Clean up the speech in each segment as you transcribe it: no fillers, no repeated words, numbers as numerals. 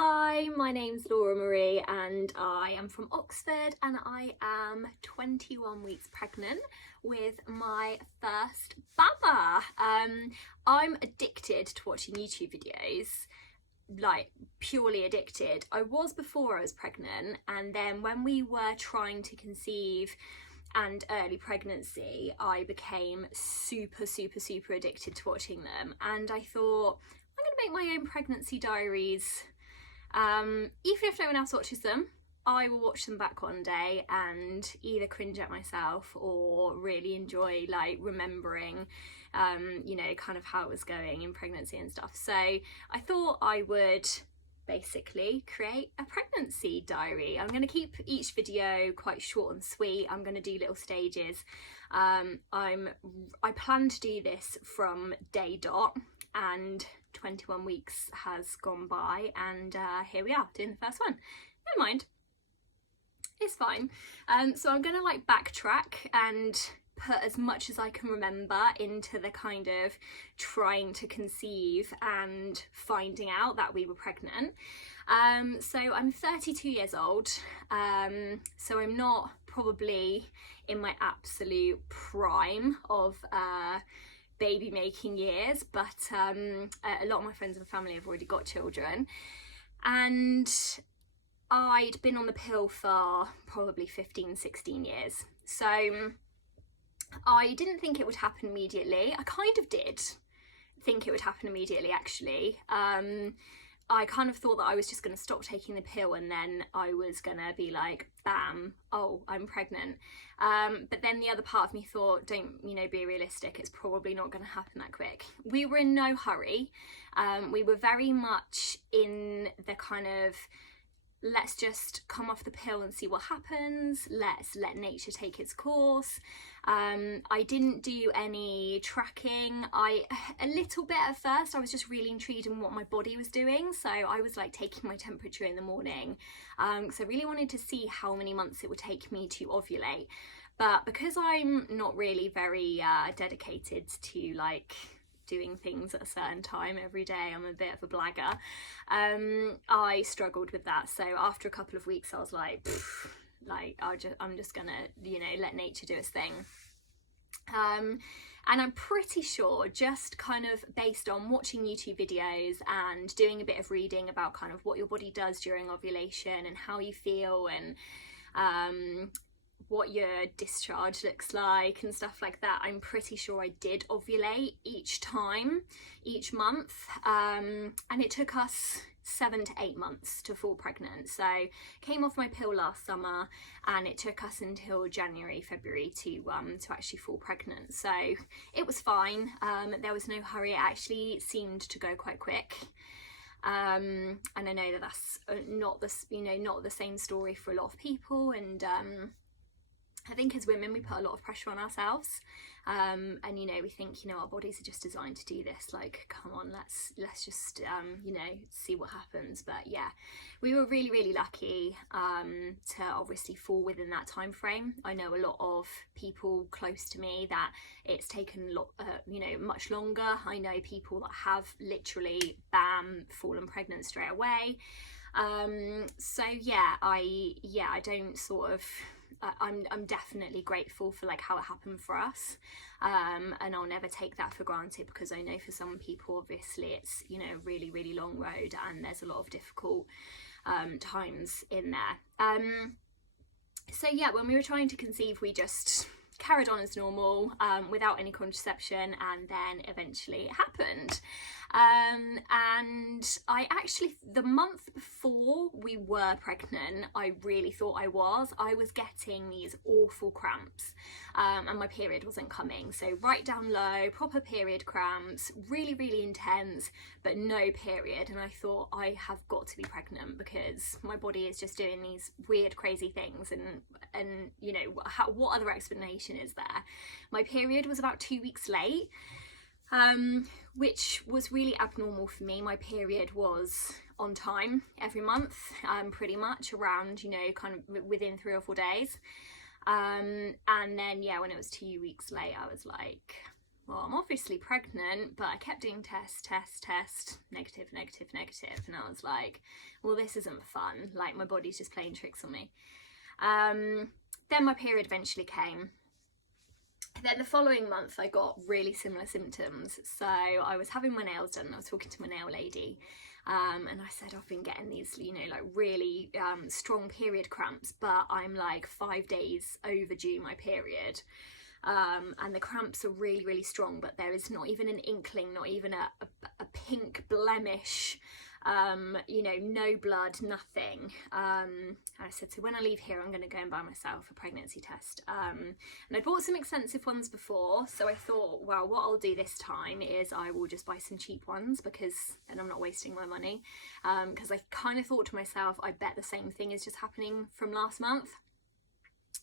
Hi, my name's Laura Marie and I am from Oxford and I am 21 weeks pregnant with my first baba. I'm addicted to watching YouTube videos, like purely addicted. I was before I was pregnant, and then when we were trying to conceive and early pregnancy, I became super addicted to watching them, and I thought I'm going to make my own pregnancy diaries. Even if no one else watches them, I will watch them back one day and either cringe at myself or really enjoy like remembering kind of how it was going in pregnancy and stuff. So I thought I would basically create a pregnancy diary. I'm going to keep each video quite short and sweet. I'm going to do little stages. I plan to do this from day dot, and 21 weeks has gone by, and here we are doing the first one. Never mind, it's fine. So I'm gonna like backtrack and put as much as I can remember into the kind of trying to conceive and finding out that we were pregnant. So I'm 32 years old, so I'm not probably in my absolute prime of baby making years, but a lot of my friends and family have already got children, and I'd been on the pill for probably 15-16 years, so I didn't think it would happen immediately. I kind of did think it would happen immediately, actually. I kind of thought that I was just going to stop taking the pill and then I was going to be like, bam, oh, I'm pregnant. But then the other part of me thought, don't, be realistic. It's probably not going to happen that quick. We were in no hurry. We were very much in the kind of, let's just come off the pill and see what happens. Let's let nature take its course. I didn't do any tracking. A little bit at first. I was just really intrigued in what my body was doing. So I was like taking my temperature in the morning. So I really wanted to see how many months it would take me to ovulate. But because I'm not really very dedicated to like doing things at a certain time every day, I'm a bit of a blagger, I struggled with that. So after a couple of weeks I was like, I'm just gonna let nature do its thing. And I'm pretty sure, just kind of based on watching YouTube videos and doing a bit of reading about kind of what your body does during ovulation and how you feel, and what your discharge looks like and stuff like that, I'm pretty sure I did ovulate each month, and it took us 7 to 8 months to fall pregnant. So came off my pill last summer and it took us until January, February to actually fall pregnant. So it was fine. There was no hurry. It actually seemed to go quite quick. And I know that that's not the same story for a lot of people, and I think as women we put a lot of pressure on ourselves, and we think our bodies are just designed to do this, like come on, let's just see what happens. But yeah, we were really lucky to obviously fall within that time frame. I know a lot of people close to me that it's taken a lot much longer. I know people that have literally bam fallen pregnant straight away. So yeah, I don't sort of I'm definitely grateful for like how it happened for us, and I'll never take that for granted, because I know for some people obviously it's a really long road and there's a lot of difficult times in there. So yeah, when we were trying to conceive, we just carried on as normal, without any contraception, and then eventually it happened. And I actually, the month before we were pregnant, I really thought I was getting these awful cramps, and my period wasn't coming. So right down low, proper period cramps, really intense, but no period. And I thought, I have got to be pregnant because my body is just doing these weird crazy things, and what other explanation is there? My period was about 2 weeks late, which was really abnormal for me. My period was on time every month, pretty much around kind of within 3 or 4 days, and then yeah, when it was 2 weeks late, I was like, well, I'm obviously pregnant, but I kept doing test, negative. And I was like, well, this isn't fun. Like, my body's just playing tricks on me. Then my period eventually came. Then the following month I got really similar symptoms. So I was having my nails done and I was talking to my nail lady, and I said, I've been getting these, you know, like really strong period cramps, but I'm like 5 days overdue my period. And the cramps are really, really strong, but there is not even an inkling, not even a pink blemish, you know, no blood, nothing. And I said, so when I leave here, I'm going to go and buy myself a pregnancy test. And I bought some expensive ones before, so I thought, well, what I'll do this time is I will just buy some cheap ones, because then I'm not wasting my money. Because I kind of thought to myself, I bet the same thing is just happening from last month.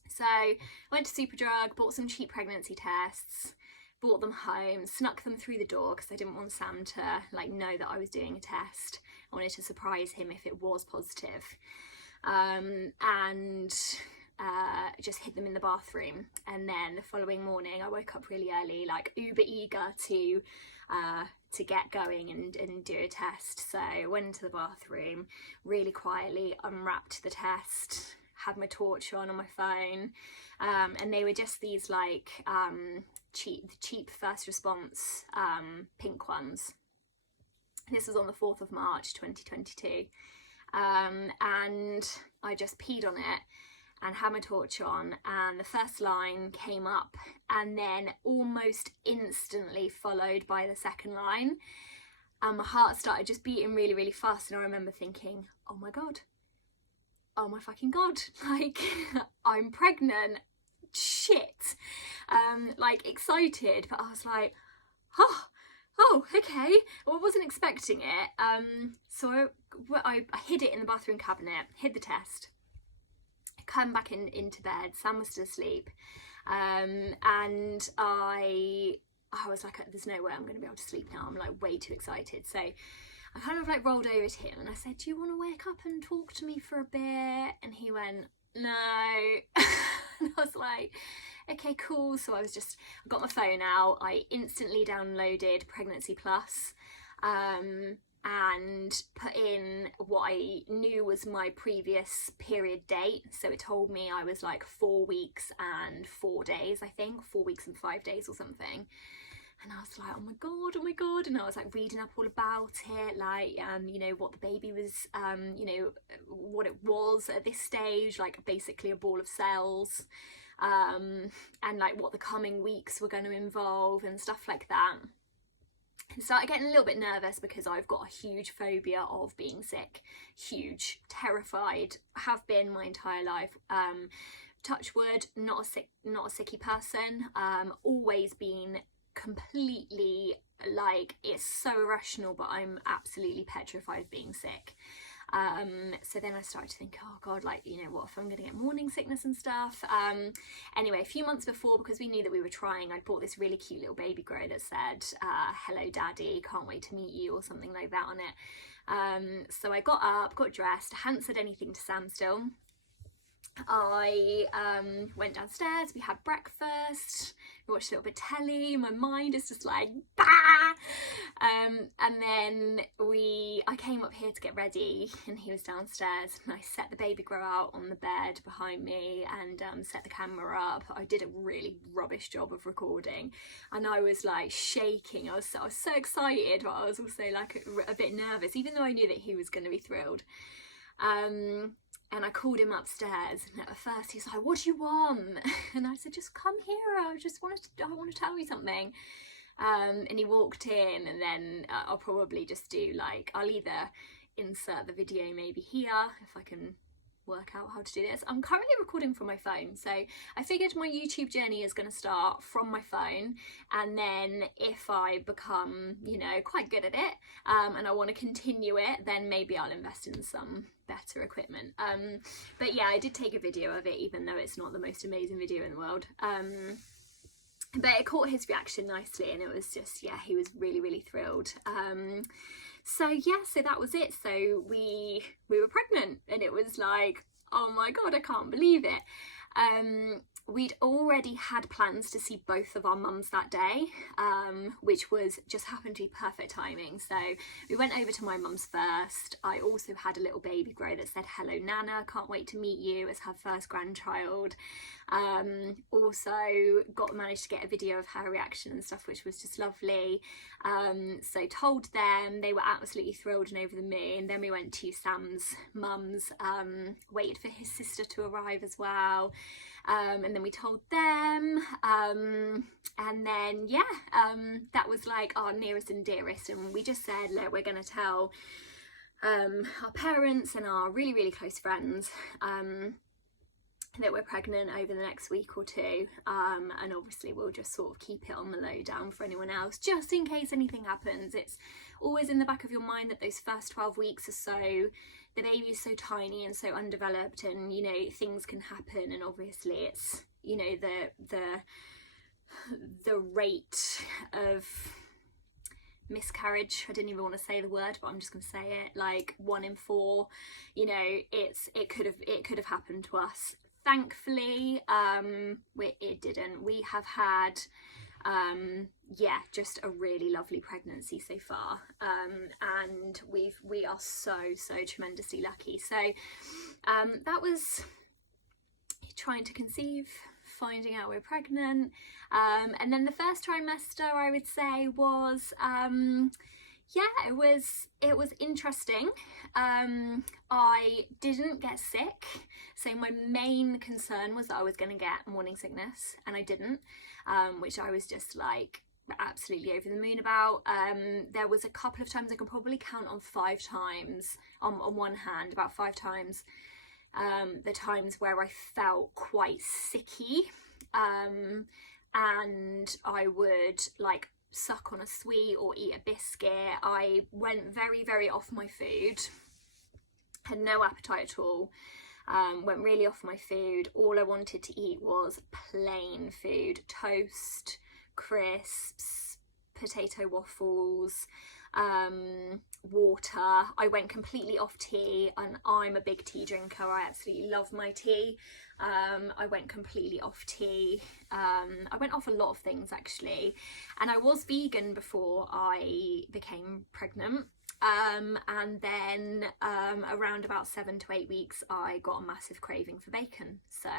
So I went to Superdrug, bought some cheap pregnancy tests, brought them home, snuck them through the door because I didn't want Sam to like know that I was doing a test. I wanted to surprise him if it was positive, and just hid them in the bathroom. And then the following morning I woke up really early, like uber eager to get going and do a test. So I went into the bathroom really quietly, unwrapped the test, had my torch on my phone, and they were just these like cheap first response pink ones. This was on the 4th of March 2022, and I just peed on it and had my torch on, and the first line came up and then almost instantly followed by the second line, and my heart started just beating really, really fast. And I remember thinking, oh my god, oh my fucking god, like I'm pregnant, shit. Like excited, but I was like, oh okay, well, I wasn't expecting it. So I hid it in the bathroom cabinet, hid the test, come back into bed. Sam was still asleep, and I was like, there's no way I'm going to be able to sleep now, I'm like way too excited. So I kind of like rolled over to him and I said, do you want to wake up and talk to me for a bit? And he went, no. And I was like, okay, cool. So I got my phone out, I instantly downloaded Pregnancy Plus, and put in what I knew was my previous period date. So it told me I was like 4 weeks and 4 days, I think, 4 weeks and 5 days or something. And I was like, oh my god. And I was like reading up all about it, like, you know, what the baby was, you know, what it was at this stage, like basically a ball of cells, and like what the coming weeks were going to involve and stuff like that. And started getting a little bit nervous because I've got a huge phobia of being sick, huge, terrified, have been my entire life. Touch wood, not a sicky person, always been completely, like, it's so irrational, but I'm absolutely petrified of being sick. So then I started to think, oh god, like, you know, what if I'm gonna get morning sickness and stuff. Anyway, a few months before, because we knew that we were trying, I'd bought this really cute little baby grow that said, hello daddy, can't wait to meet you, or something like that on it. So I got up, got dressed, I hadn't said anything to Sam still. I went downstairs, we had breakfast, we watched a little bit of telly, my mind is just like, bah! And then I came up here to get ready and he was downstairs, and I set the baby grow out on the bed behind me and set the camera up. I did a really rubbish job of recording and I was like shaking. I was so excited, but I was also like a bit nervous, even though I knew that he was going to be thrilled. And I called him upstairs, and at first he's like, what do you want? And I said, just come here, I want to tell you something. And he walked in, and then I'll probably just do like, I'll either insert the video maybe here, if I can work out how to do this. I'm currently recording from my phone, so I figured my YouTube journey is going to start from my phone, and then if I become, you know, quite good at it, and I want to continue it, then maybe I'll invest in some better equipment. But yeah, I did take a video of it, even though it's not the most amazing video in the world. But it caught his reaction nicely, and it was just, yeah, he was really, really thrilled. So yeah, so that was it. So we were pregnant, and it was like, oh my god, I can't believe it. we'd already had plans to see both of our mums that day, which was just happened to be perfect timing. So we went over to my mum's first. I also had a little baby grow that said, "Hello Nana, can't wait to meet you," as her first grandchild. Also managed to get a video of her reaction and stuff, which was just lovely. So told them, they were absolutely thrilled and over the moon. Then we went to Sam's mum's, waited for his sister to arrive as well. And then we told them, and then that was like our nearest and dearest, and we just said, look, we're going to tell our parents and our really, really close friends that we're pregnant over the next week or two, and obviously we'll just sort of keep it on the lowdown for anyone else, just in case anything happens. It's always in the back of your mind that those first 12 weeks or so, the baby is so tiny and so undeveloped, and you know, things can happen, and obviously it's, you know, the rate of miscarriage, I didn't even want to say the word, but I'm just gonna say it, like 1 in 4, you know, it could have happened to us. Thankfully, it didn't. We have had just a really lovely pregnancy so far, and we are so tremendously lucky. So that was trying to conceive, finding out we're pregnant, and then the first trimester, I would say, was it was interesting. I didn't get sick, so my main concern was that I was going to get morning sickness, and I didn't, which I was just like absolutely over the moon about. There was a couple of times, I can probably count on 5 times on one hand, about 5 times, the times where I felt quite sicky, and I would like suck on a sweet or eat a biscuit. I went very off my food, had no appetite at all, went really off my food. All I wanted to eat was plain food: toast, crisps, potato waffles, water. I went completely off tea, and I'm a big tea drinker. I absolutely love my tea. I went completely off tea. I went off a lot of things actually, and I was vegan before I became pregnant, and then around about 7 to 8 weeks I got a massive craving for bacon, so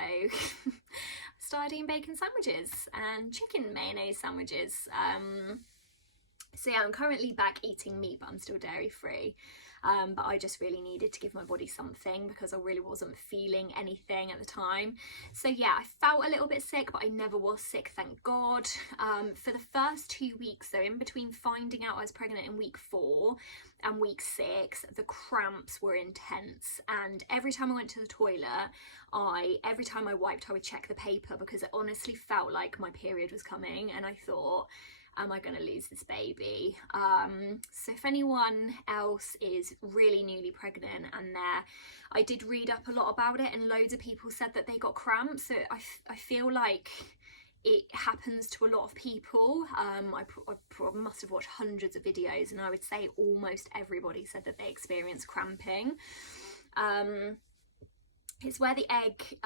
started eating bacon sandwiches and chicken mayonnaise sandwiches. So yeah, I'm currently back eating meat, but I'm still dairy free. But I just really needed to give my body something because I really wasn't feeling anything at the time. So yeah, I felt a little bit sick, but I never was sick, thank God. For the first 2 weeks, so in between finding out I was pregnant in week 4 and week 6, the cramps were intense, and every time I went to the toilet, every time I wiped, I would check the paper, because it honestly felt like my period was coming, and I thought, am I going to lose this baby? So if anyone else is really newly pregnant and I did read up a lot about it, and loads of people said that they got cramps, so I feel like it happens to a lot of people. I must have watched hundreds of videos, and I would say almost everybody said that they experienced cramping. It's where the egg,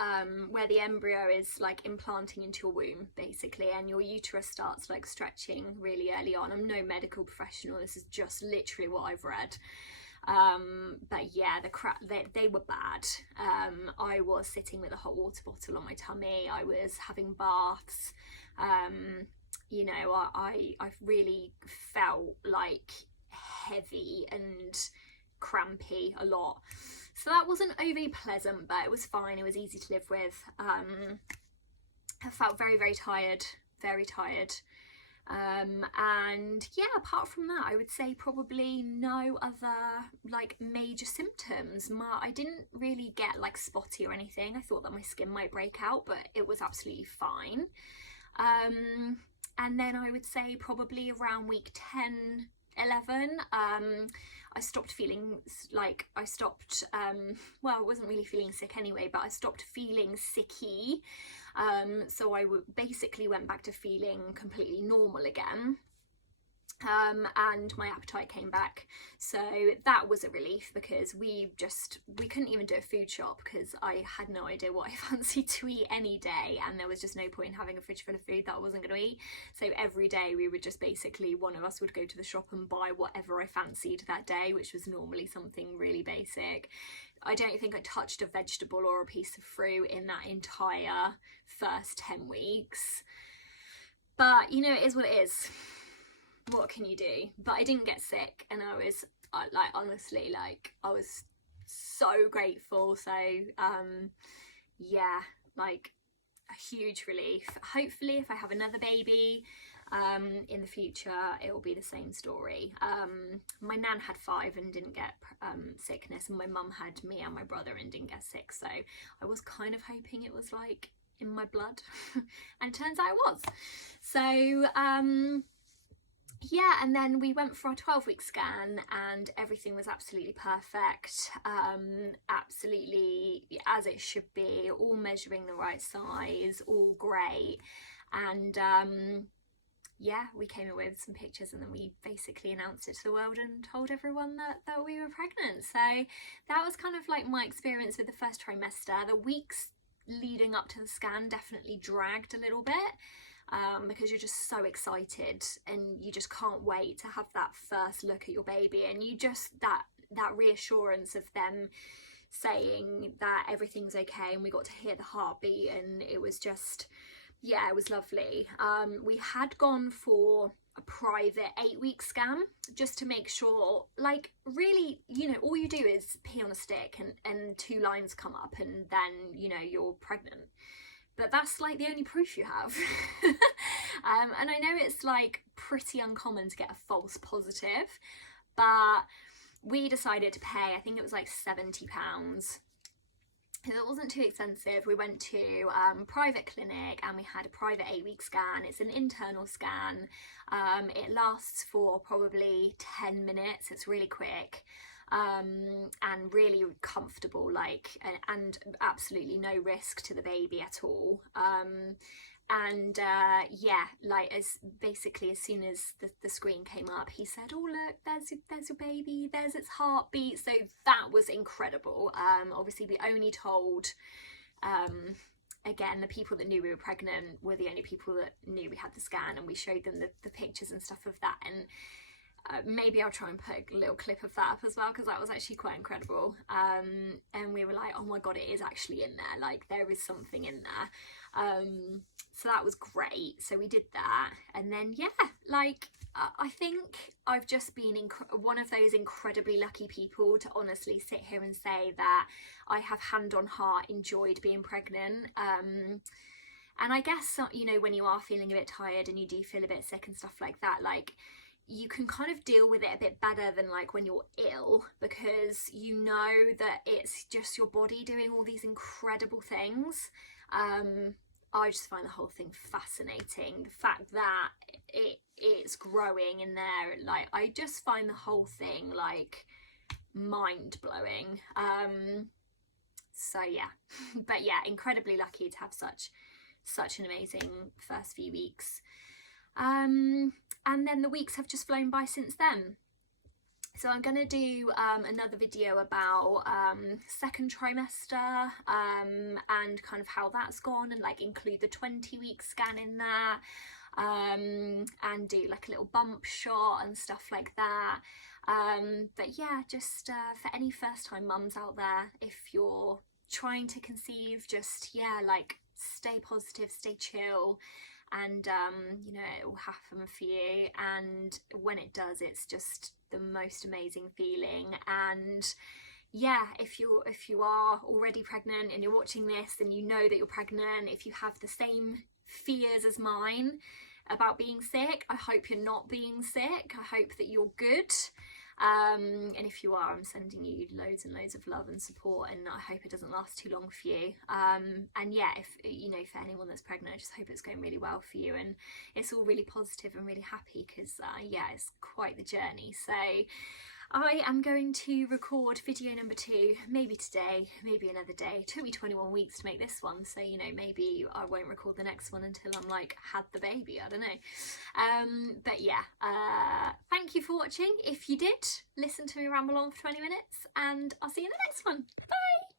where the embryo is like implanting into your womb basically, and your uterus starts like stretching really early on. I'm no medical professional, this is just literally what I've read. But yeah, they were bad. I was sitting with a hot water bottle on my tummy, I was having baths, you know, I really felt like heavy and crampy a lot. So that wasn't overly pleasant, but it was fine, it was easy to live with. I felt very tired, and yeah, apart from that, I would say probably no other like major symptoms. I didn't really get like spotty or anything. I thought that my skin might break out, but it was absolutely fine. And then I would say probably around week 10, 11, I stopped feeling like, I wasn't really feeling sick anyway, but I stopped feeling sicky. So I basically went back to feeling completely normal again. and my appetite came back, so that was a relief, because we couldn't even do a food shop because I had no idea what I fancied to eat any day, and there was just no point in having a fridge full of food that I wasn't going to eat. So every day we would just basically, one of us would go to the shop and buy whatever I fancied that day, which was normally something really basic. I don't think I touched a vegetable or a piece of fruit in that entire first 10 weeks, but you know, it is what it is. What can you do? But I didn't get sick, and I was like, honestly, like, I was so grateful. So yeah, like, a huge relief. Hopefully if I have another baby in the future, it will be the same story. My nan had 5 and didn't get sickness, and my mum had me and my brother and didn't get sick, so I was kind of hoping it was like in my blood and it turns out it was. So yeah, and then we went for our 12-week scan and everything was absolutely perfect, absolutely as it should be, all measuring the right size, all great. And yeah, we came away with some pictures, and then we basically announced it to the world and told everyone that we were pregnant. So that was kind of like my experience with the first trimester. The weeks leading up to the scan definitely dragged a little bit, because you're just so excited and you just can't wait to have that first look at your baby, and you just that reassurance of them saying that everything's okay, and we got to hear the heartbeat, and it was just, yeah, it was lovely. We had gone for a private 8-week scan just to make sure, like, really, you know, all you do is pee on a stick and 2 lines come up and then, you know, you're pregnant. But that's like the only proof you have. And I know it's like pretty uncommon to get a false positive, but we decided to pay, I think it was like £70. It wasn't too expensive. We went to private clinic and we had a private 8-week scan. It's an internal scan. It lasts for probably 10 minutes. It's really quick. And really comfortable, like, and absolutely no risk to the baby at all. Yeah, like, as soon as the screen came up, he said, oh look, there's your baby, there's its heartbeat. So that was incredible. Obviously we only told, again, the people that knew we were pregnant were the only people that knew we had the scan, and we showed them the pictures and stuff of that. And maybe I'll try and put a little clip of that up as well, because that was actually quite incredible. And we were like, oh my god, it is actually in there, like there is something in there. So that was great. So we did that, and then yeah, like, I think I've just been one of those incredibly lucky people to honestly sit here and say that I have, hand on heart, enjoyed being pregnant. And I guess, you know, when you are feeling a bit tired and you do feel a bit sick and stuff like that, like, you can kind of deal with it a bit better than like when you're ill, because you know that it's just your body doing all these incredible things. I just find the whole thing fascinating. The fact that it's growing in there, like, I just find the whole thing like mind-blowing. So yeah, but yeah, incredibly lucky to have such an amazing first few weeks. And then the weeks have just flown by since then. So I'm going to do another video about second trimester, and kind of how that's gone, and like include the 20-week scan in that, and do like a little bump shot and stuff like that. But yeah, just for any first time mums out there, if you're trying to conceive, just, yeah, like, stay positive, stay chill, and you know, it will happen for you. And when it does, it's just the most amazing feeling. And yeah, if you are already pregnant and you're watching this and you know that you're pregnant, if you have the same fears as mine about being sick, I hope you're not being sick. I hope that you're good. And if you are, I'm sending you loads and loads of love and support, and I hope it doesn't last too long for you. And yeah, if, you know, for anyone that's pregnant, I just hope it's going really well for you, and it's all really positive and really happy, because yeah, it's quite the journey. So I am going to record video number 2, maybe today, maybe another day. It took me 21 weeks to make this one, so you know, maybe I won't record the next one until I'm like had the baby, I don't know. But yeah, thank you for watching. If you did, listen to me ramble on for 20 minutes and I'll see you in the next one. Bye!